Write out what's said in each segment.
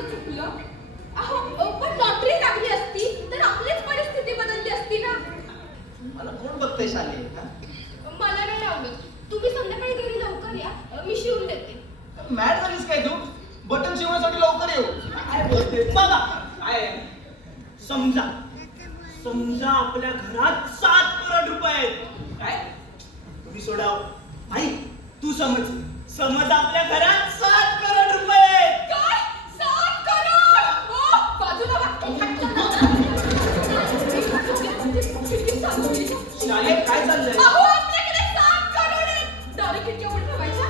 माझं चुकलं. अहो पण लॉटरी लागली असती तर आपलीच परिस्थिती बदलली असती ना. मला कोण बघतंय शाले? मला नाही आवडत. तुम्ही संध्याकाळी घरी लवकर या, मी शिवून देते. मॅड झालीस काय तू? बटन शिवण्यासाठी लवकर येऊ. काय बोलते बघा काय समजा समजा आपल्या घरात 7 करोड रुपये आहेत. काय तुम्ही सोडाव आई तू समज समज आपल्या घरात 7 करोड रुपये आहेत. काय 7 करोड? हो बाजूला शाले काय चाललंय? अहो आपल्याकडे 7 करोड आहेत. डायरेक्ट खिडक्यावर ठेवायच्या.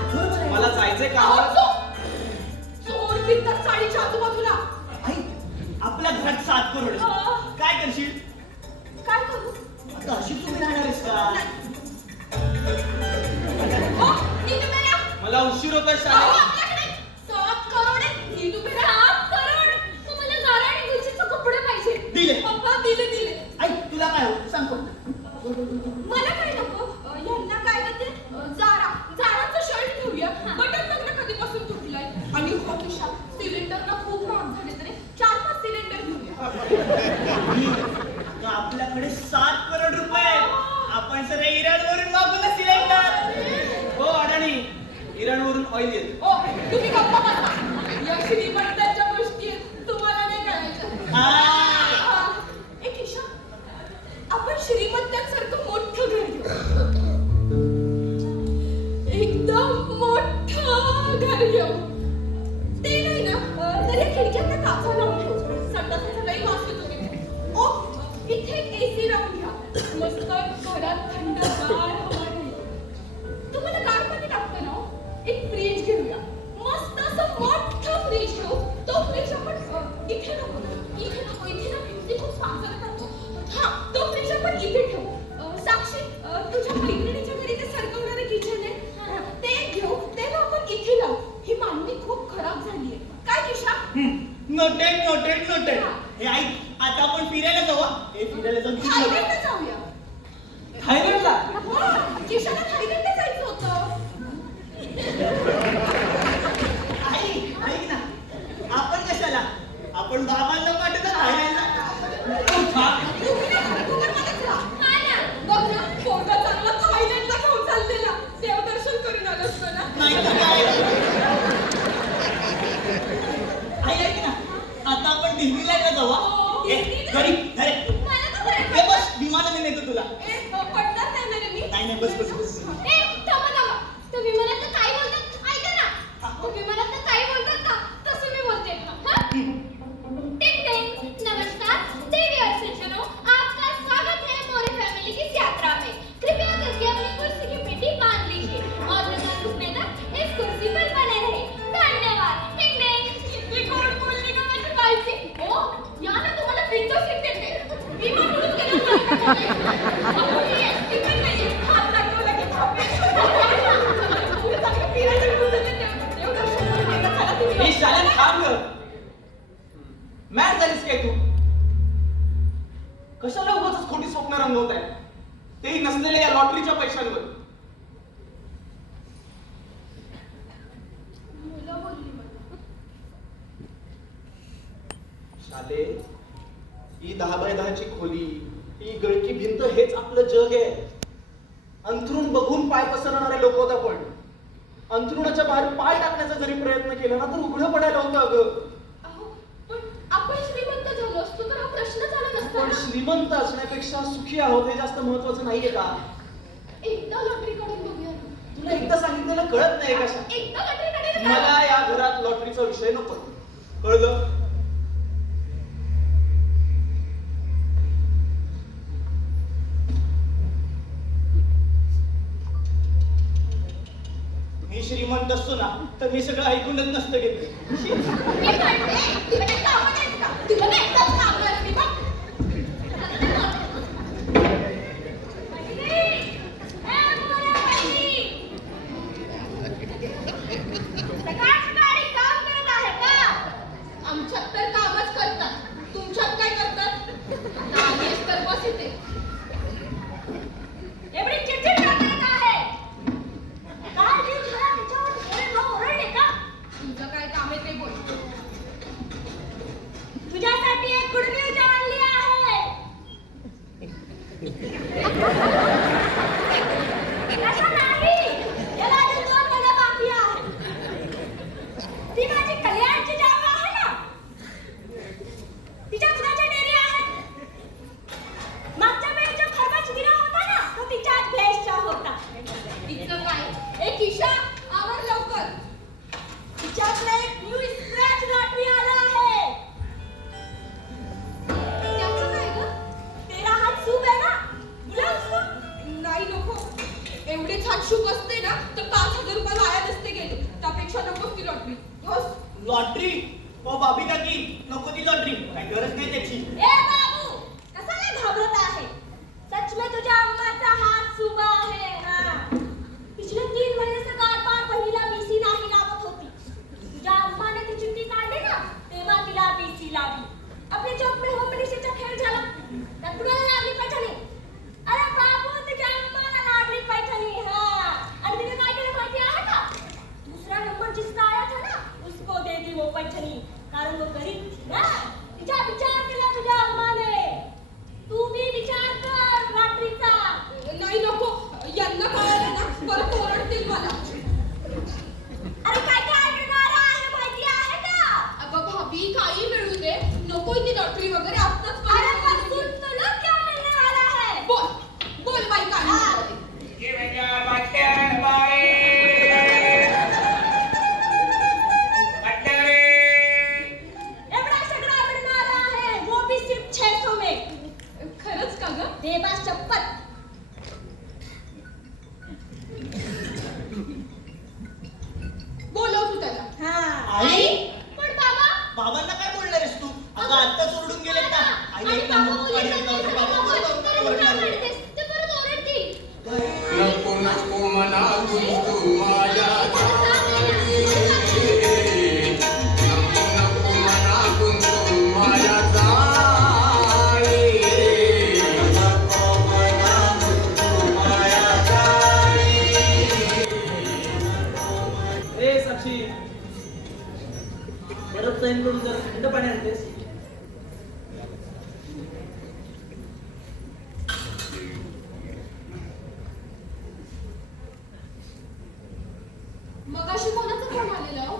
मला जायचंय का? चोर फिरतात साडीच्या आजूबाजूला. आई आपल्या घरात 7 करोड आहेत. काय करशील? काय करू? आता अशीच तुम्ही राहणार आहेस का? हो नीट उभे राहा. मला उशीर होतोय अहो शाले. आपल्याकडे 7 करोड आहेत. नीट उभे राहा. 7 करोड. तुम्हाला जारा आणि गुलशीचे कपडे पाहिजे. दिले. पप्पा दिले. आई तुला काय हवं सांग पण. मला काय नको. यांना काय देते? जाराचं शर्ट घेऊया. बटन बघणं कधीपासून तुटलंय. आणि हो किशा सिलेंडरला खूप महाग झाले तरी 4-5 सिलेंडर घेऊया. आपल्याकडे 7 करोड रुपये आहेत. आपण सर इराणवरून मागू ना सिलेंडर. हो अडाणी, इराणवरून ऑइल येत. ओ तुम्ही गप्पा बसा. या श्रीमंतांच्या गोष्टी आहेत. तुम्हाला नाही कळायचं. ए किशा आपण श्रीमंतांसारखं मोठं घर घेऊ. एकदम मोठं घर घेऊ. ते नाही ना तर या खिडक्यांना काचा लावून ठेवू. संडासाचा लई वास येतो तिथे. ओ इथे एक एसी लावून घ्या. मस्त घरात थंडगार हवा राहील. तुम्हाला गार पाणी लागतं ना? एक फ्रीज घेऊया. मस्त असं मोठं फ्रीज घेऊ. तो फ्रीज आपण इथे नको इथे ना ते खूप पांजर करतो. हा तो फ्रीज आपण इथे ठेवू. साक्षी तुझ्या मैत्रिणीच्या घरी ते सरकवणारे किचन आहे ते घेऊ. ते आपण इथे लावू. ही मांडणी खूप खराब झाली आहे. काय किशा? नोटेड. हे आई आता आपण फिरायला जाऊ. हे फिरायला जाऊ. थायलंडला जाऊया. थायलंडला? हो किशाला थायलंडला जायचं होतं. आई ऐक ना आपण कशाला आपण बाबांना पाठवतो थायलंडला. बघ ना पोरगा चांगला थायलंडला घेऊन चाललेला. देवदर्शन करून आलं असतं ना. नाही तर काय आई ऐक ना आता आपण दिल्लीला जाऊ. हो, दिल्लीला? घरी मला तर बरं हे बस विमानाने नेतो तुला. पडणार नाही ना मी. नाही बस थांबा. तर विमानात काय बोलतात ऐका ना. विमानात काय बोलतात का तसं मी बोलते. टिंग नमस्कार देवी स्टेशनों आपका स्वागत है मोरे फैमिली की इस यात्रा में. कृपया करके अपनी कुर्सी की पेटी बांध लीजिए और बिना रुकने तक इस कुर्सी पर बने रहे. धन्यवाद. टिंग इतनी गोड बोलने का माझी काळजी. ओ या ना तुम्हाला विंडो सीट देते. विमान उडून गेलं नाही. एसटी पण नाही. हात लागतो लगेच झोपेत. हे शाले थांब ग. मॅड झालीस काय तू? कशाला उगाच खोटी स्वप्न रंगवत आहे? तेही नसलेल्या या लॉटरीच्या पैशांवर. शाले ही 10 बाय 10ची खोली, ही गळकी भिंत हेच आपलं जग आहे. अंथरूण बघून पाय पसरणारे लोक होत आपण. अंथरुणाच्या बाहेर पाय टाकण्याचा जरी प्रयत्न केला ना तर उघडं पडायला होतं अगं. पण आपण श्रीमंत झालो असतो तर हा प्रश्न झाला नसता पण ना. श्रीमंत असण्यापेक्षा सुखी आहोत हे जास्त महत्वाचं नाहीये का? एकदा लॉटरी काढून बघूया. तुला एकदा सांगितलेलं कळत नाही कशा? एकदा लॉटरी काढायला मला या घरात लॉटरीचा विषय नको. कळलं? मी श्रीमंत असतो ना तर मी सगळं ऐकूनच नसतं घेतलं. मी म्हणते, तुला काम नाही का? तुला नाही एकदाच लागणार मी बघ. सकाळी काम करत आहे का? आमच्यात तर कामच करतात. तुमच्यात काय करतात? आता आम्हीच तर बस येते. एवढी चिडचिड का करत आहे? काय जीव झाला त्याच्यावर? ओरडले का? तुझं काय काम आहे ते बोल. ती माझी कल्याणची जाऊ आहे ना, तिच्या दुधाच्या डेअरी आहेत. मागच्या वेळी जो खरबस गिरा होता ना, तो तिच्याच भेसचा होता. तिचं काय? ए किशा, आवर लवकर. तिच्याकडे एक न्यू स्क्रॅच लॉटरी आला आहे. त्याचं काय ग? तेरा हात सूप आहे ना, बुला उसको. नाही नको. एवढे छान शुभ असते ना तर 5,000 रुपये वाया नसते गेले. त्यापेक्षा नको ती लॉटरी. बस. लॉटरी ओ भाभी काकी नको ती लॉटरी, काय गरज नाही त्याची. ए बाबू, कशाला घाबरत आहे? सच में तुझ्या अम्माचा हात सुबा आहे. हाँ. पिछले 3 महीने से बार-बार पहिला बीसी नाही लावत होती. तुझ्या अम्माने ती चिठ्ठी काढली ना, तेव्हा तिला बीसी लावली. आपल्या चौक में होम मिनिस्टरचा खेळ झाला. त्यात कुणाला लागली पैठणी? अरे बाबू, तुझ्या अम्माला लागली पैठणी. हाँ. आणि तिने काय केलं माहिती आहे का? दूसरा नंबर जिसका आया था ना, उसको दे दी वो पैठणी. कारण वो गरीब थी ना. तिचा विचार केला तुझ्या अम्माने. तू भी विचार कर लॉटरीचा. नाही नको. यांना कळालं ना परत ओरडतील मला. अरे काय काय मिळणार आहे माहिती आहे का? अगं भाभी काही मिळू दे. नकोय ती लॉटरी वगैरे आत्ताच अरे कळलं. पण सुन तो ना क्या मिलने वाला है. बोल. बोल बाई काय हाँ. एवढा सगळा मिळणार आहे. वो भी सिर्फ 600 में. खरंच का ग? देवा शपथ. बोलव तू त्याला. हाँ. आई? पण बाबा, बाबांना काय बोलणार आहेस तू? अगं आता सोडून गेले का? आई आणि एक बाबा नंबर बोलले गाडी तर आणणार होती, बाबा बाबा बोलले परत तर ओरडणार उलटा होते. म्हणतेस. ते परत ओरडतील. नको नको मना तू माझ्या जाळी. नको नको मना तू माझ्या जाळी. नको मना तू माझ्या जाळी. ए साक्षी, परत टाइम करून जरा थंड पाणी आणतेस. मगाशी कोणाचा फोन आलेला हो?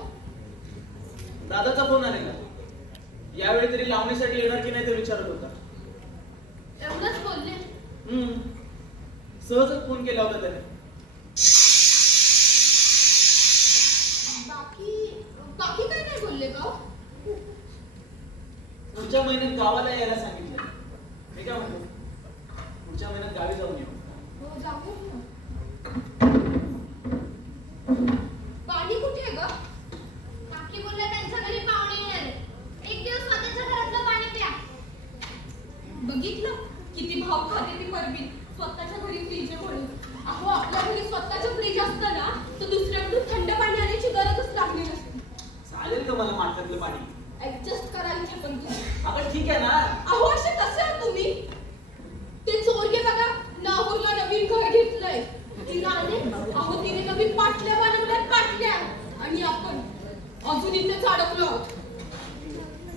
दादाचा फोन आलेला. यावेळी तरी लावणीसाठी येणार की नाही ते विचारत होता. एवढंच बोलले. सहजच फोन केला होता त्याने. बाकी काय नाही बोलले का हो? पुढच्या महिन्यात गावाला यायला सांगितलं. मी काय म्हणतो, पुढच्या महिन्यात गावी जाऊन येऊ. हो, जाऊ ना. पाणी कुठे आहे ग? काकी बोलल्या त्यांच्या घरी पाहुणे येणार आहेत. एक दिवस स्वतःच्या घरातलं पाणी प्या. बघितलं किती भाव खाते ती परबीन. स्वतःच्या घरी फ्रीज आहे म्हणून. अहो आपल्या घरी स्वतःचं फ्रीज असतं ना तर दुसऱ्याकडून थंड पाणी आणायची गरजच लागली नसती. चालेल का मला माठातलं पाणी? ऍडजस्ट करायची पण तुम्ही. आपण ठीक आहे ना. अहो असे कसे आहात तुम्ही? ते चोरगे बघा नागूरला नवीन घर घेतलंय. ती राणे अहो तिने नवीन पाटल्या बनवल्यात पाटल्या. आणि आपण अजून इथेच अडकलो आहोत.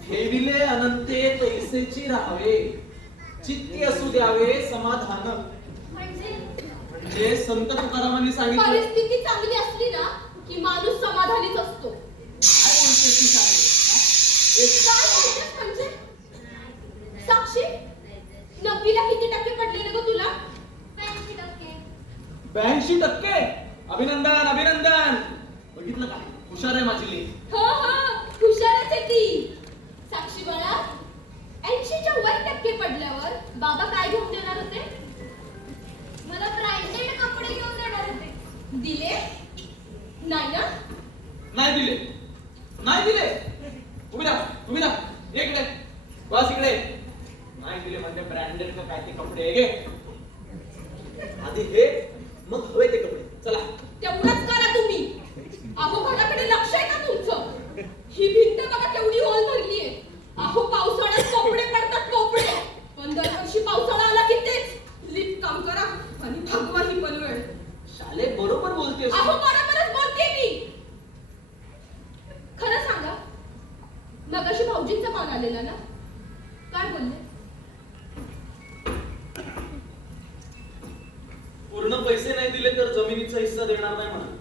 ठेविले अनंते पैसेची राहावे, चित्ती असू द्यावे समाधान. म्हणजे संत तुकारामांनी सांगितलं. परिस्थिती चांगली असली ना की माणूस समाधानीच असतो. काय बोलतेस तू सारे? काय बोलतेस म्हणजे? साक्षी, नववीला किती टक्के पडले ग तुला? 82%. 82%. अभिनंदन अभिनंदन. बघितलं का, हुशार आहे माझी लेक. हो हो, हुशारच आहे ती. साक्षी बाळा, 80च्या वर टक्के पडल्यावर बाबा काय घेऊन देणार होते? मला ब्रांडेड कपडे घेऊन देणार होते. दिले नाही ना? नाही दिले, नाही दिले. उभी राहा इकडे. बस इकडे. नाही दिले म्हणजे ब्रँडेड का काय ते कपडे घे. आधी हे, मग हवे ते कपडे. चला. तेवढंच करा तुम्ही. अहो घराकडे लक्ष आहे का तुमचं? ही भिंत बघा केवढी ओल भरलीये. अहो पावसाळ्यात कपडे पडतात कपडे. पण दरवर्षी पावसाळा आला की तेच लिप काम करा आणि भगवा ही पण वेळ. शाले बरोबर बोलतेस. अहो बरोबरच बोलते मी. खरं सांगा, मगाशी भाऊजींचा कॉल आलेला ना, काय बोलले? पूर्ण पैसे नाही दिले तर जमिनीचा हिस्सा देणार नाही म्हणा.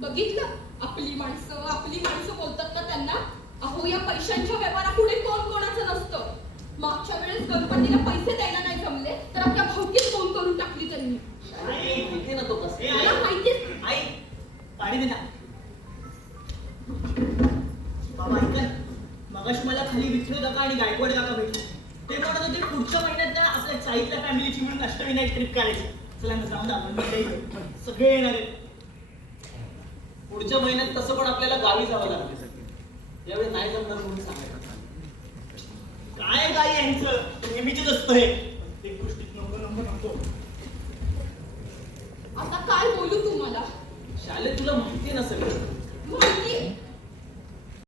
बघितलं आपली माणसं बोलतात ना त्यांना. अहो या पैशांच्या व्यवहारापुढे कोण कोणाचं नसतं. मागच्या वेळेस गणपतीला पैसे द्यायला नाही जमले तर आपल्या भावकीत फोन करून टाकली त्यांनी. माहिती ना तो कसं ए, मला माहितीच. आई पाणी दे ना. बाबा ऐका ना, मगाशी मला खाली विठ्ठल काका आणि गायकवाड काका भेटले. ते म्हणत होते पुढच्या महिन्यात ना आपल्या चाईतल्या फॅमिलीची मिळून अष्टविनायक ट्रिप काढायची. चला ना जाऊन आपण सगळे येणार आहेत. पुढच्या महिन्यात तसं पण आपल्याला गावी जावं लागलं. यावेळी नाही जमणार म्हणून सांगायचं. काय काय यांचं नेहमीच असतं हे. एक गोष्टीत नको. आता काय बोलू तुम्हाला. शालेत तुला माहिती नसेल